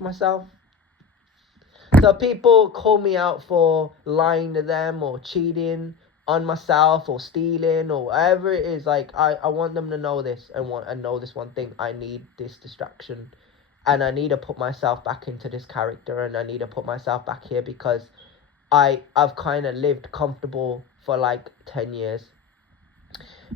myself. So people call me out for lying to them or cheating on myself or stealing or whatever it is. Like I want them to know this and know this one thing. I need this distraction, and I need to put myself back into this character, and I need to put myself back here because I've kind of lived comfortable for like 10 years.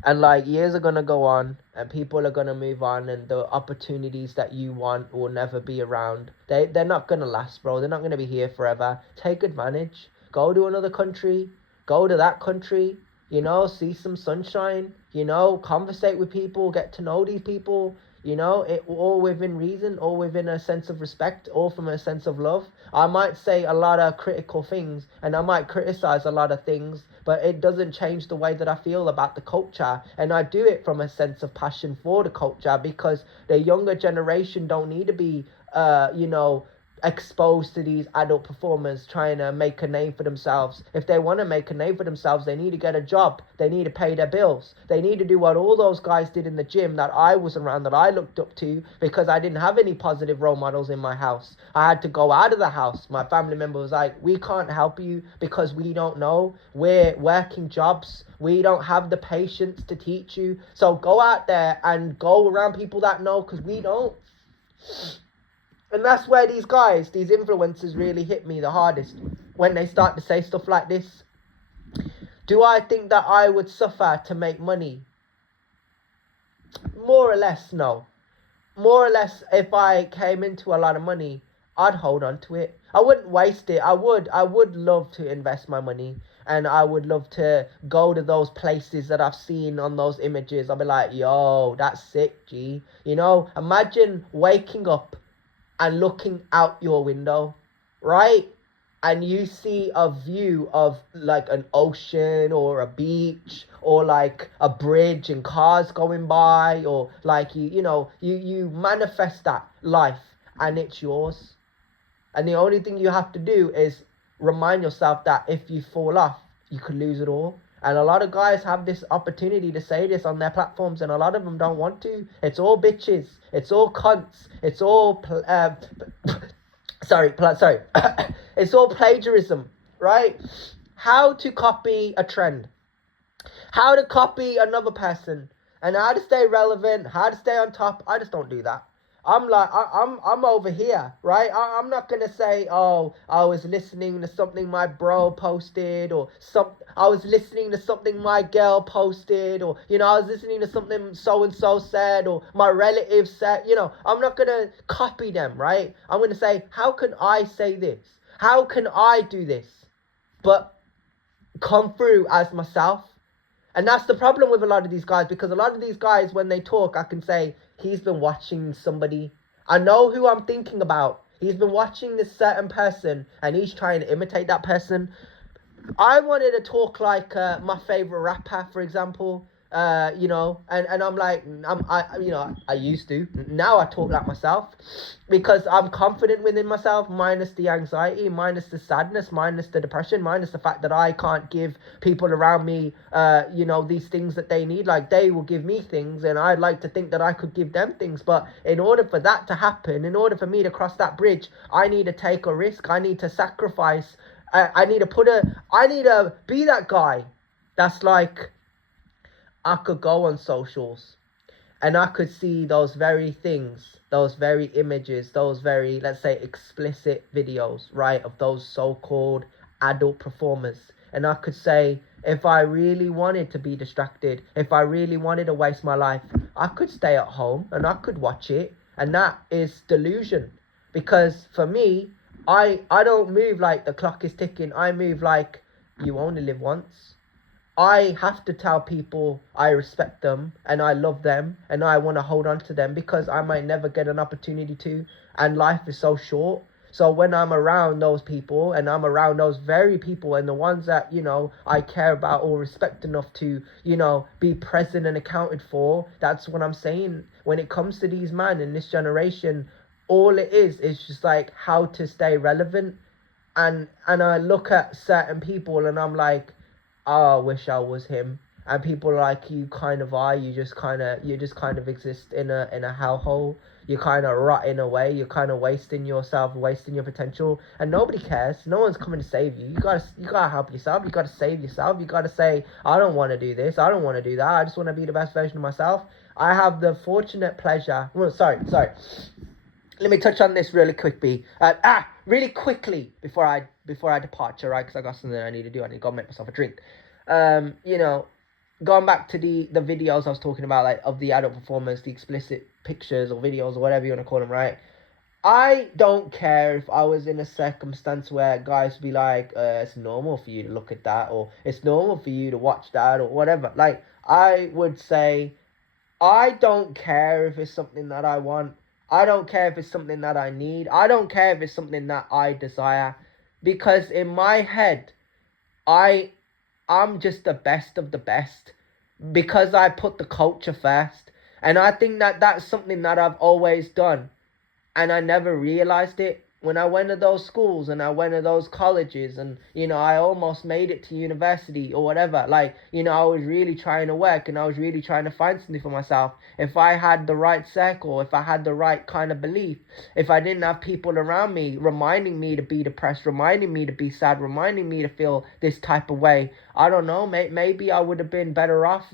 And like years are gonna go on and people are gonna move on, and the opportunities that you want will never be around. They're not gonna last, bro. They're not gonna be here forever. Take advantage. Go to another country. Go to that country. You know, see some sunshine. You know, conversate with people. Get to know these people. You know, it all within reason, all within a sense of respect, all from a sense of love. I might say a lot of critical things and I might criticize a lot of things, but it doesn't change the way that I feel about the culture. And I do it from a sense of passion for the culture, because the younger generation don't need to be, you know, exposed to these adult performers trying to make a name for themselves. If they want to make a name for themselves, they need to get a job. They need to pay their bills. They need to do what all those guys did in the gym that I was around, that I looked up to, because I didn't have any positive role models in my house. I had to go out of the house. My family member was like, we can't help you because we don't know. We're working jobs. We don't have the patience to teach you. So go out there and go around people that know, because we don't. And that's where these guys, these influencers, really hit me the hardest, when they start to say stuff like this. Do I think that I would suffer to make money? More or less, no. More or less, if I came into a lot of money, I'd hold on to it. I wouldn't waste it. I would love to invest my money, and I would love to go to those places that I've seen on those images. I'll be like, yo, that's sick, G. You know, imagine waking up and looking out your window, right? And you see a view of like an ocean or a beach or like a bridge and cars going by, or like you manifest that life and it's yours. And the only thing you have to do is remind yourself that if you fall off, you could lose it all. And a lot of guys have this opportunity to say this on their platforms, and a lot of them don't want to. It's all bitches. It's all cunts. It's all sorry. It's all plagiarism, right? How to copy a trend, how to copy another person, and how to stay relevant, how to stay on top. I just don't do that. I'm like, I'm over here, right? I'm not gonna say, oh, I was listening to something my bro posted, or I was listening to something my girl posted, or I was listening to something so and so said, or my relative said. I'm not gonna copy them, right? I'm gonna say, how can I say this? How can I do this, but come through as myself? And that's the problem with a lot of these guys, because a lot of these guys, when they talk, I can say, he's been watching somebody. I know who I'm thinking about. He's been watching this certain person and he's trying to imitate that person. I wanted to talk like my favorite rapper, for example. And I'm like, I used to. Now I talk like myself because I'm confident within myself, minus the anxiety, minus the sadness, minus the depression, minus the fact that I can't give people around me, these things that they need. Like, they will give me things, and I'd like to think that I could give them things. But in order for that to happen, in order for me to cross that bridge, I need to take a risk. I need to sacrifice. I need to be that guy that's like, I could go on socials and I could see those very things, those very images, those very, let's say, explicit videos, right, of those so-called adult performers. And I could say, if I really wanted to be distracted, if I really wanted to waste my life, I could stay at home and I could watch it. And that is delusion. Because for me, I don't move like the clock is ticking. I move like you only live once. I have to tell people I respect them and I love them and I want to hold on to them, because I might never get an opportunity to, and life is so short. So when I'm around those people, and I'm around those very people, and the ones that, I care about or respect enough to, be present and accounted for, that's what I'm saying. When it comes to these men in this generation, all it is just like how to stay relevant. And I look at certain people and I'm like, oh, I wish I was him. And people are like, you kind of are. You just kind of exist in a hellhole. you're kind of rotting away, you're kind of wasting yourself, wasting your potential, and nobody cares. No one's coming to save you. You gotta help yourself. You gotta save yourself. You gotta say, I don't want to do this. I don't want to do that. I just want to be the best version of myself. I have the fortunate pleasure. Well, sorry. Let me touch on this really quickly. Really quickly before I depart, right? Because I got something I need to do. I need to go make myself a drink. Going back to the videos I was talking about, like of the adult performance, the explicit pictures or videos or whatever you want to call them, right? I don't care if I was in a circumstance where guys would be like, it's normal for you to look at that, or it's normal for you to watch that, or whatever. Like, I would say, I don't care if it's something that I want. I don't care if it's something that I need. I don't care if it's something that I desire. Because in my head, I'm just the best of the best. Because I put the culture first. And I think that that's something that I've always done. And I never realized it. When I went to those schools and I went to those colleges and, I almost made it to university or whatever. Like, I was really trying to work and I was really trying to find something for myself. If I had the right circle, if I had the right kind of belief, if I didn't have people around me reminding me to be depressed, reminding me to be sad, reminding me to feel this type of way, I don't know, maybe I would have been better off,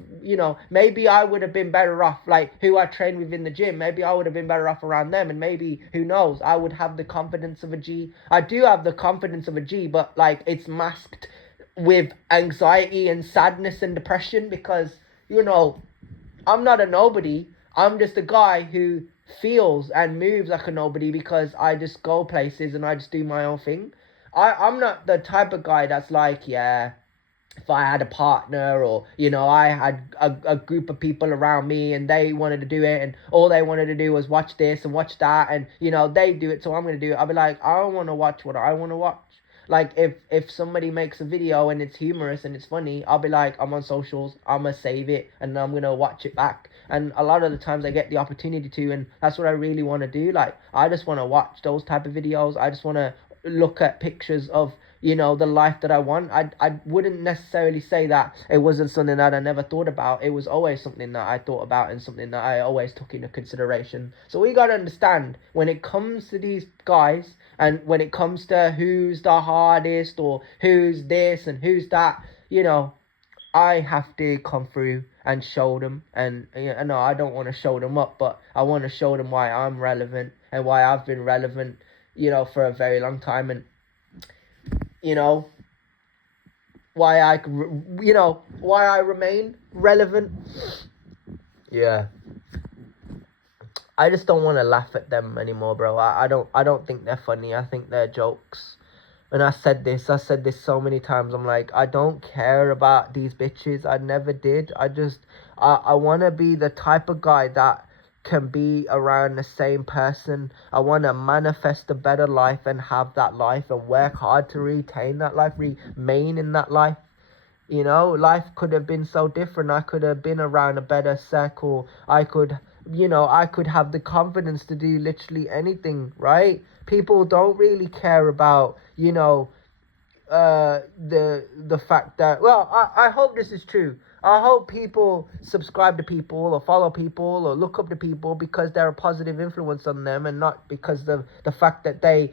maybe I would have been better off, like, who I trained with in the gym. Maybe I would have been better off around them, and maybe, who knows, I would have the confidence of a G. I do have the confidence of a G, but, like, it's masked with anxiety and sadness and depression because, I'm not a nobody. I'm just a guy who feels and moves like a nobody because I just go places and I just do my own thing. I'm not the type of guy that's like, yeah, if I had a partner or, I had a group of people around me and they wanted to do it and all they wanted to do was watch this and watch that and, they do it, so I'm going to do it. I'll be like, I don't want to watch what I want to watch. Like, if somebody makes a video and it's humorous and it's funny, I'll be like, I'm on socials, I'm going to save it and I'm going to watch it back. And a lot of the times I get the opportunity to, and that's what I really want to do. Like, I just want to watch those type of videos. I just want to look at pictures of, the life that I want. I wouldn't necessarily say that it wasn't something that I never thought about. It was always something that I thought about and something that I always took into consideration. So we got to understand, when it comes to these guys and when it comes to who's the hardest or who's this and who's that, I have to come through and show them. And no, I don't want to show them up, but I want to show them why I'm relevant and why I've been relevant, for a very long time. And why I remain relevant. Yeah. I just don't want to laugh at them anymore, bro. I don't think they're funny. I think they're jokes. And I said this so many times. I'm like, I don't care about these bitches. I never did. I want to be the type of guy that can be around the same person. I want to manifest a better life and have that life and work hard to retain that life, remain in that life. Life could have been so different. I could have been around a better circle. I could have the confidence to do literally anything, right? People don't really care about, the fact that, well, I hope this is true. I hope people subscribe to people or follow people or look up to people because they're a positive influence on them and not because of the fact that they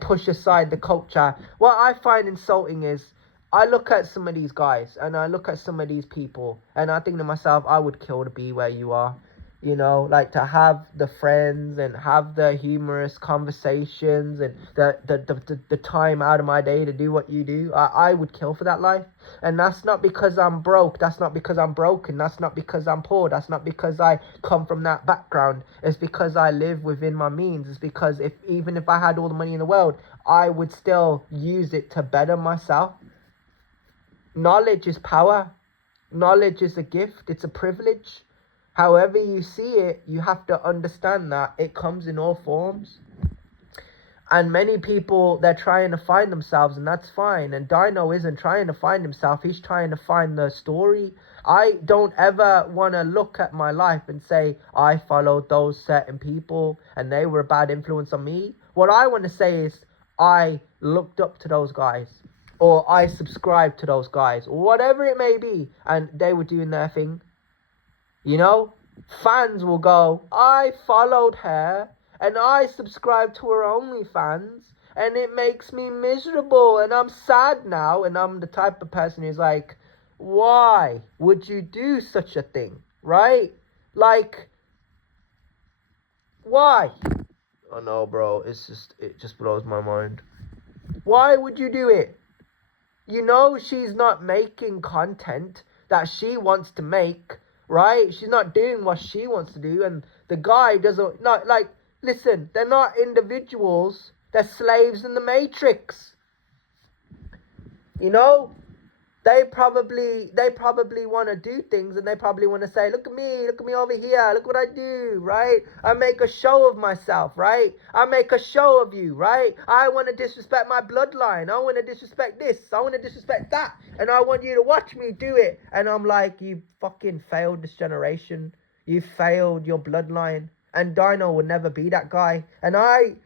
push aside the culture. What I find insulting is I look at some of these guys and I look at some of these people and I think to myself, I would kill to be where you are. Like to have the friends and have the humorous conversations and the time out of my day to do what you do. I would kill for that life. And that's not because I'm broke. That's not because I'm broken. That's not because I'm poor. That's not because I come from that background. It's because I live within my means. It's because even if I had all the money in the world, I would still use it to better myself. Knowledge is power. Knowledge is a gift. It's a privilege. However you see it, you have to understand that it comes in all forms. And many people, they're trying to find themselves, and that's fine. And Dino isn't trying to find himself. He's trying to find the story. I don't ever want to look at my life and say, I followed those certain people and they were a bad influence on me. What I want to say is, I looked up to those guys. Or I subscribed to those guys. Or whatever it may be. And they were doing their thing. fans will go, I followed her and I subscribed to her OnlyFans and it makes me miserable and I'm sad now. And I'm the type of person who's like, why would you do such a thing, right? Like, why? Oh no, bro, it just blows my mind. Why would you do it? You know she's not making content that she wants to make, right? She's not doing what she wants to do, and the guy doesn't, not like, listen, they're not individuals, they're slaves in the matrix. You know? They probably want to do things, and they probably want to say, look at me over here, look what I do, right? I make a show of myself, right? I make a show of you, right? I want to disrespect my bloodline. I want to disrespect this. I want to disrespect that. And I want you to watch me do it. And I'm like, you fucking failed this generation. You failed your bloodline. And Dino will never be that guy. And I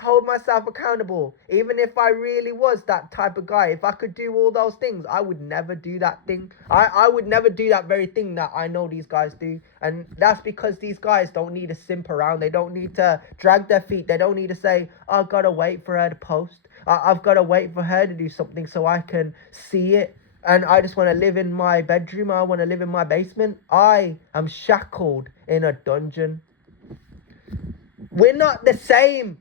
hold myself accountable. Even if I really was that type of guy, if I could do all those things, I would never do that thing. I would never do that very thing that I know these guys do. And that's because these guys don't need to simp around. They don't need to drag their feet. They don't need to say, I've got to wait for her to post. I've got to wait for her to do something so I can see it. And I just want to live in my bedroom. I want to live in my basement. I am shackled in a dungeon. We're not the same.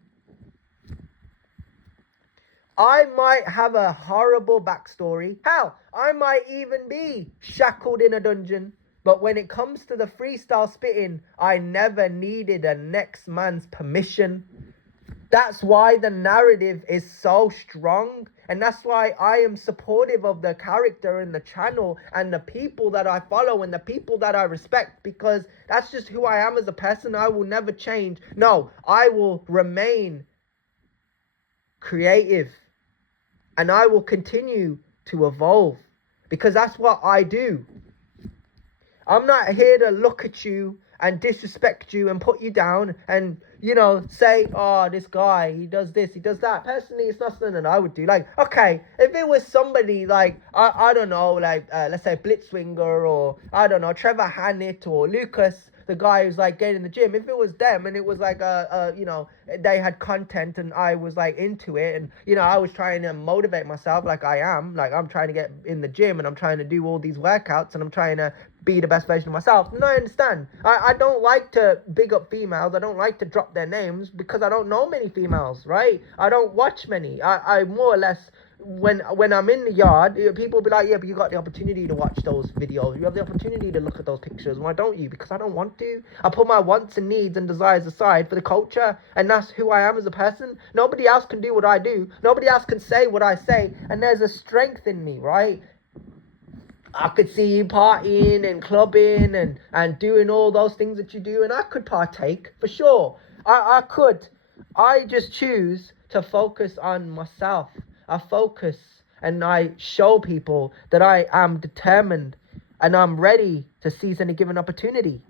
I might have a horrible backstory. Hell, I might even be shackled in a dungeon. But when it comes to the freestyle spitting, I never needed a next man's permission. That's why the narrative is so strong. And that's why I am supportive of the character and the channel and the people that I follow and the people that I respect. Because that's just who I am as a person. I will never change. No, I will remain creative. And I will continue to evolve because that's what I do. I'm not here to look at you and disrespect you and put you down and, you know, say, oh, this guy, he does this, he does that. Personally, it's not something that I would do. Like, okay, if it was somebody like, I don't know, like, let's say Blitzwinger or, I don't know, Trevor Hannett or Lucas, the guy who's like getting in the gym, if it was them and it was like you know, they had content and I was like into it and, you know, I was trying to motivate myself like I am, like I'm trying to get in the gym and I'm trying to do all these workouts and I'm trying to be the best version of myself. And I understand. I don't like to big up females. I don't like to drop their names because I don't know many females, right? I don't watch many. I more or less, when I'm in the yard, people be like, yeah, but you got the opportunity to watch those videos. You have the opportunity to look at those pictures. Why don't you? Because I don't want to. I put my wants and needs and desires aside for the culture, and that's who I am as a person. Nobody else can do what I do. Nobody else can say what I say, and there's a strength in me, right? I could see you partying and clubbing and doing all those things that you do, and I could partake, for sure. I could. I just choose to focus on myself. I focus and I show people that I am determined and I'm ready to seize any given opportunity.